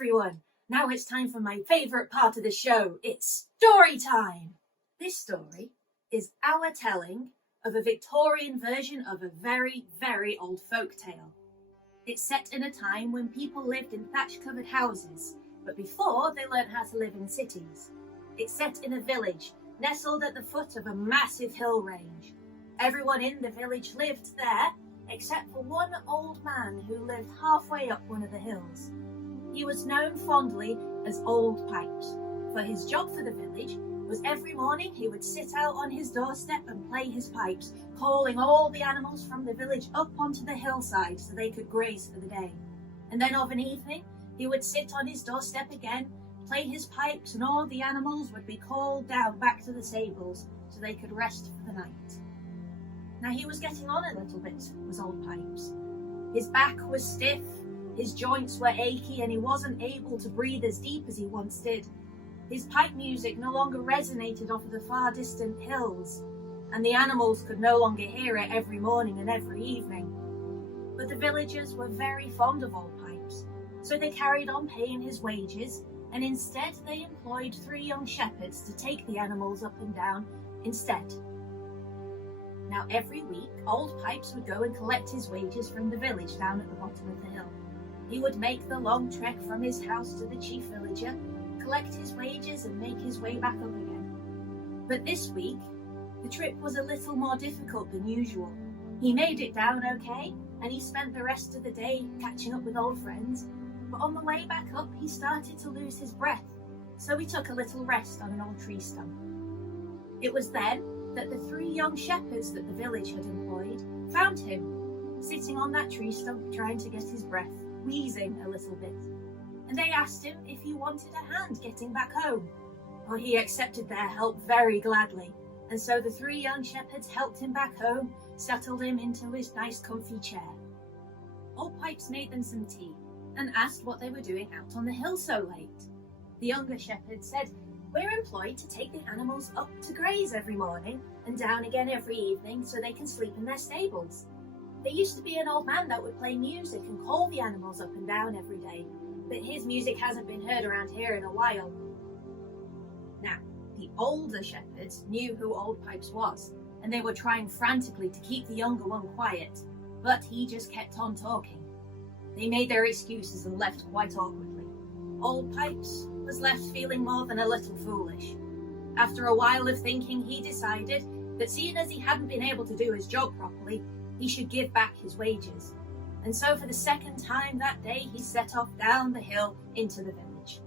everyone. Now it's time for my favourite part of the show. It's story time. This story is our telling of a Victorian version of a very, very old folk tale. It's set in a time when people lived in thatch-covered houses, but before they learnt how to live in cities. It's set in a village, nestled at the foot of a massive hill range. Everyone in the village lived there, except for one old man who lived halfway up one of the hills. He was known fondly as Old Pipes, for his job for the village was every morning he would sit out on his doorstep and play his pipes, calling all the animals from the village up onto the hillside so they could graze for the day. And then of an evening, he would sit on his doorstep again, play his pipes, and all the animals would be called down back to the stables so they could rest for the night. Now he was getting on a little bit, was Old Pipes. His back was stiff, his joints were achy, and he wasn't able to breathe as deep as he once did. His pipe music no longer resonated off of the far distant hills, and the animals could no longer hear it every morning and every evening. But the villagers were very fond of Old Pipes, so they carried on paying his wages, and instead they employed 3 young shepherds to take the animals up and down instead. Now every week, Old Pipes would go and collect his wages from the village down at the bottom of the hill. He would make the long trek from his house to the chief villager, collect his wages and make his way back up again. But this week, the trip was a little more difficult than usual. He made it down okay, and he spent the rest of the day catching up with old friends, but on the way back up he started to lose his breath, so he took a little rest on an old tree stump. It was then that the 3 young shepherds that the village had employed found him, sitting on that tree stump trying to get his breath, wheezing a little bit. And they asked him if he wanted a hand getting back home. Well, he accepted their help very gladly, and so the 3 young shepherds helped him back home, settled him into his nice comfy chair. Old Pipes made them some tea and asked what they were doing out on the hill so late. The younger shepherd said, "We're employed to take the animals up to graze every morning and down again every evening so they can sleep in their stables. There used to be an old man that would play music and call the animals up and down every day, but his music hasn't been heard around here in a while." Now, the older shepherds knew who Old Pipes was, and they were trying frantically to keep the younger one quiet, but he just kept on talking. They made their excuses and left quite awkwardly. Old Pipes was left feeling more than a little foolish. After a while of thinking, he decided that seeing as he hadn't been able to do his job properly, he should give back his wages. And so for the second time that day, he set off down the hill into the village.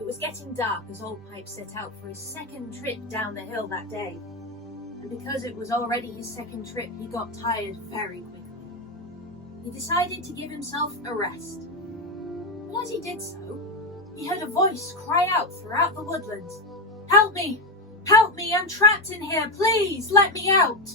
It was getting dark as Old Pipes set out for his second trip down the hill that day. And because it was already his second trip, he got tired very quickly. He decided to give himself a rest. But as he did so, he heard a voice cry out throughout the woodlands, "Help me! Help me! I'm trapped in here! Please, let me out!"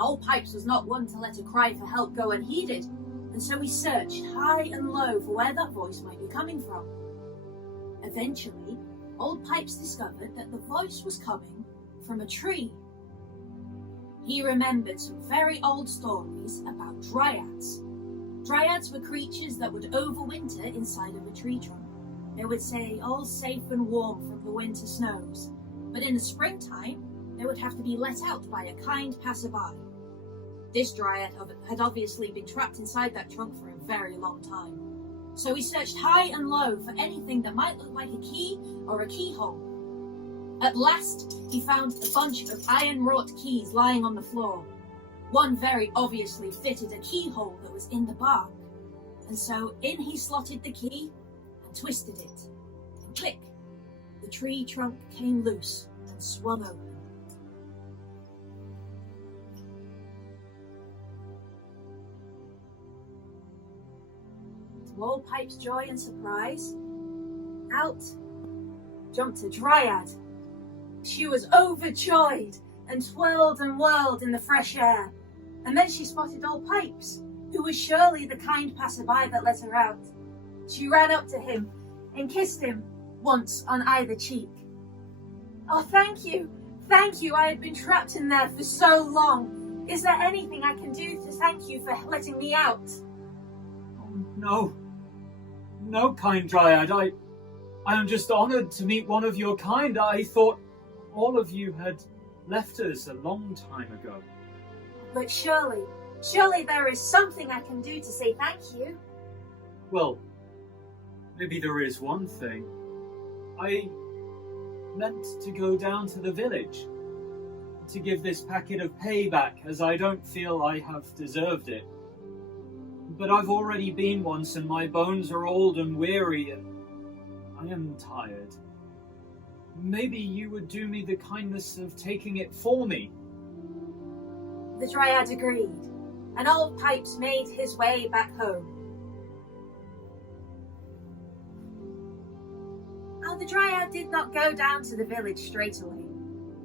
Old Pipes was not one to let a cry for help go unheeded, and so he searched high and low for where that voice might be coming from. Eventually, Old Pipes discovered that the voice was coming from a tree. He remembered some very old stories about dryads. Dryads were creatures that would overwinter inside of a tree trunk. They would stay all safe and warm from the winter snows, but in the springtime, they would have to be let out by a kind passerby. This dryad had obviously been trapped inside that trunk for a very long time, so he searched high and low for anything that might look like a key or a keyhole. At last, he found a bunch of iron-wrought keys lying on the floor. One very obviously fitted a keyhole that was in the bark, and so in he slotted the key and twisted it, and click, the tree trunk came loose and swung open. To Old Pipes' joy and surprise, out jumped a dryad. She was overjoyed and twirled and whirled in the fresh air, and then she spotted Old Pipes, who was surely the kind passerby that let her out. She ran up to him and kissed him once on either cheek. "Oh, thank you, I had been trapped in there for so long. Is there anything I can do to thank you for letting me out?" "Oh, no, No, kind Dryad, I am just honoured to meet one of your kind. I thought all of you had left us a long time ago. But surely there is something I can do to say thank you. Well, maybe there is one thing. I meant to go down to the village to give this packet of payback, as I don't feel I have deserved it. But I've already been once, and my bones are old and weary, and I am tired. Maybe you would do me the kindness of taking it for me. The Dryad agreed, and old Pipes made his way back home. Now the Dryad did not go down to the village straight away.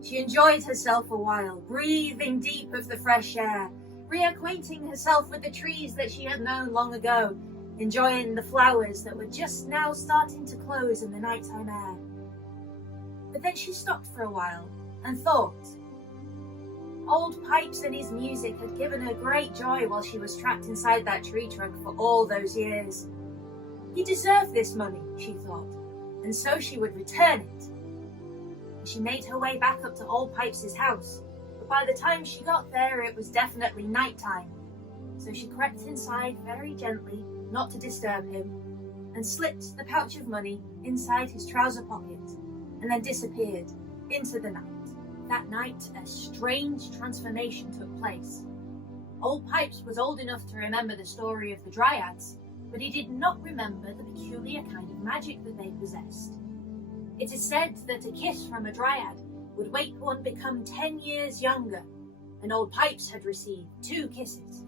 She enjoyed herself a while, breathing deep of the fresh air, reacquainting herself with the trees that she had known long ago, enjoying the flowers that were just now starting to close in the nighttime air. But then she stopped for a while and thought. Old Pipes and his music had given her great joy while she was trapped inside that tree trunk for all those years. He deserved this money, she thought, and so she would return it. She made her way back up to Old Pipes' house, but by the time she got there it was definitely night time. So she crept inside very gently, not to disturb him, and slipped the pouch of money inside his trouser pocket, and then disappeared into the night. That night, a strange transformation took place. Old Pipes was old enough to remember the story of the Dryads, but he did not remember the peculiar kind of magic that they possessed. It is said that a kiss from a Dryad would make one become 10 years younger, and Old Pipes had received 2 kisses.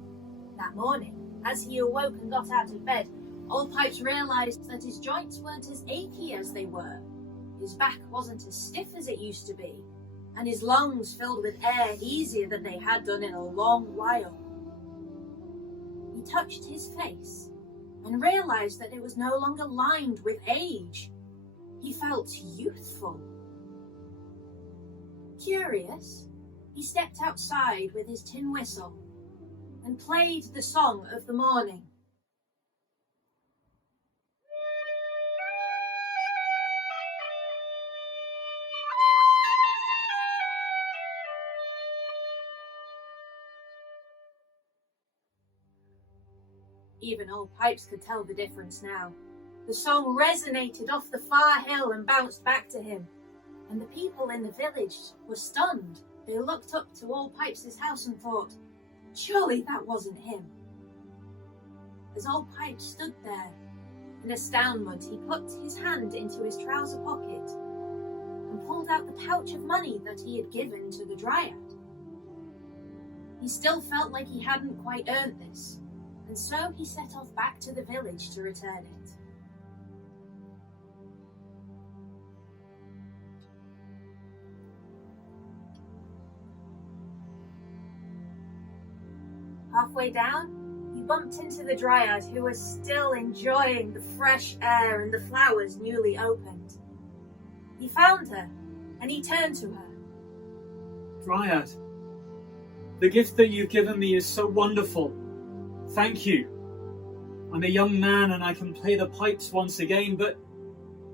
That morning, as he awoke and got out of bed, Old Pipes realised that his joints weren't as achy as they were. His back wasn't as stiff as it used to be, and his lungs filled with air easier than they had done in a long while. He touched his face and realised that it was no longer lined with age. He felt youthful. Curious, he stepped outside with his tin whistle and played the song of the morning. Even Old Pipes could tell the difference now. The song resonated off the far hill and bounced back to him, and the people in the village were stunned. They looked up to Old Pipes' house and thought, surely that wasn't him. As Old Pipes stood there, in astoundment, he put his hand into his trouser pocket and pulled out the pouch of money that he had given to the Dryad. He still felt like he hadn't quite earned this, and so he set off back to the village to return it. Halfway down, he bumped into the Dryad, who was still enjoying the fresh air and the flowers newly opened. He found her, and he turned to her. Dryad, the gift that you've given me is so wonderful. Thank you. I'm a young man and I can play the pipes once again, but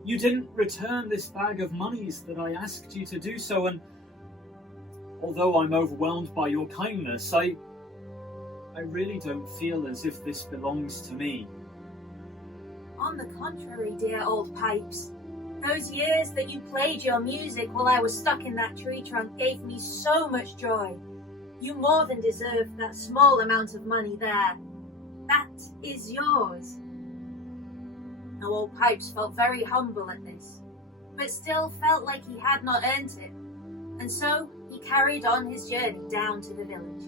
you didn't return this bag of monies that I asked you to do so, and although I'm overwhelmed by your kindness, I really don't feel as if this belongs to me. On the contrary, dear Old Pipes, those years that you played your music while I was stuck in that tree trunk gave me so much joy. You more than deserve that small amount of money there. That is yours. Now Old Pipes felt very humble at this, but still felt like he had not earned it, and so he carried on his journey down to the village.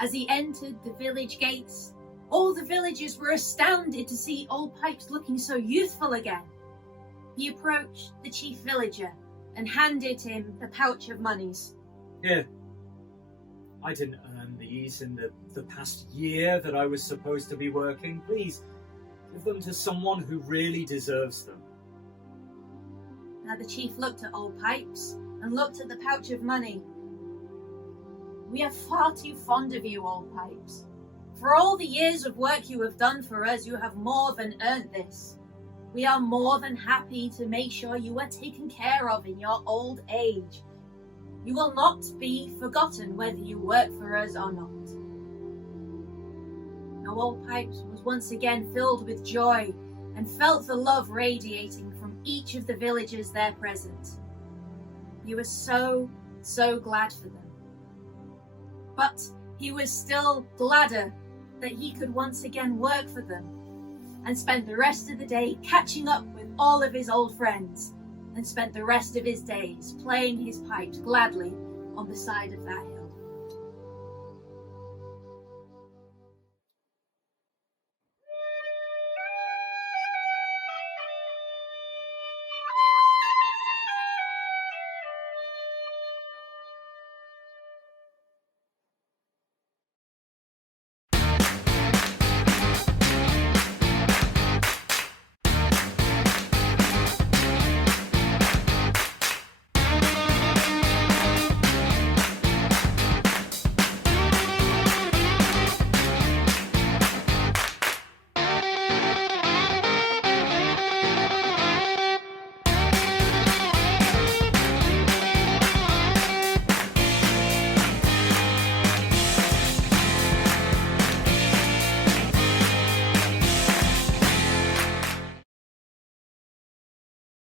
As he entered the village gates, all the villagers were astounded to see Old Pipes looking so youthful again. He approached the chief villager and handed him the pouch of monies. Here, I didn't earn these in the past year that I was supposed to be working. Please, give them to someone who really deserves them. Now the chief looked at Old Pipes and looked at the pouch of money. "We are far too fond of you, Old Pipes. For all the years of work you have done for us, you have more than earned this. We are more than happy to make sure you are taken care of in your old age. You will not be forgotten whether you work for us or not." Now Old Pipes was once again filled with joy and felt the love radiating from each of the villagers there present. He was so glad for them. But he was still gladder that he could once again work for them, and spent the rest of the day catching up with all of his old friends, and spent the rest of his days playing his pipes gladly on the side of that hill.